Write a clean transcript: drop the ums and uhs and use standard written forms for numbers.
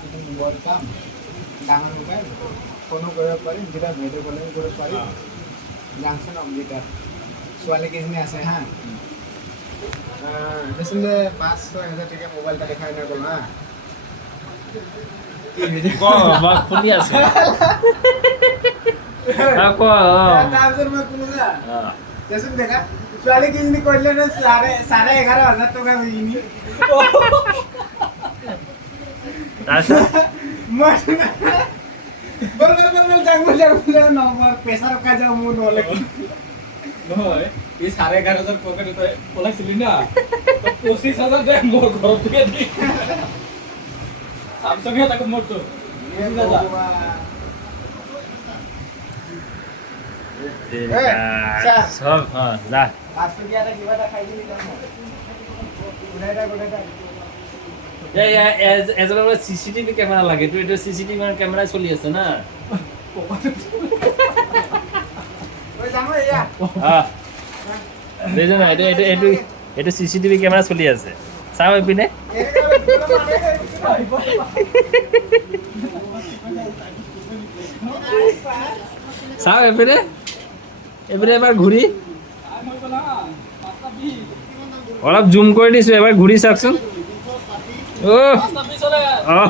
যিটো মোবাইল কাম ডাঙৰ মোবাইল ফোনো কৰিব পাৰিম যেতিয়া ভিডিঅ' কলিং কৰিব পাৰিম জাংচন অমৃতাত ছোৱালী কেইজনী আছে হা দেখিলে 5-6 হাজাৰ টকা মোবাইল এটা দেখাই না গ'ল হা শুনি আছো তাৰপিছত মই কোনো যা দেচোন দেখা ছোৱালী কেইজনী কৰিলে ন 11,500 টকা কিনি মই বল নম্বৰ পেছাৰ ৰখা যাওঁ মোৰ নহ'লে নহয় এই 11,500 পকেটে তই পলাইছিলি না 25,000 দে মোৰ ঘৰত দিয়ে দি স্যামসাং তাকে মোৰতো সব যা কিবা এটা খাই দিবি এজনৰ চিচিটিভি কেমেৰা লাগে তো এইটো চিচিটিভি কেমেৰা চলি আছে না দেখিছ না এইটো চিচিটিভি কেমেৰা চলি আছে চাওঁ এইপিনে চাওঁ এইপিনে এবাৰ ঘূৰি অলপ জুম কৰি দিছোঁ এবাৰ ঘূৰি চাওকচোন অ'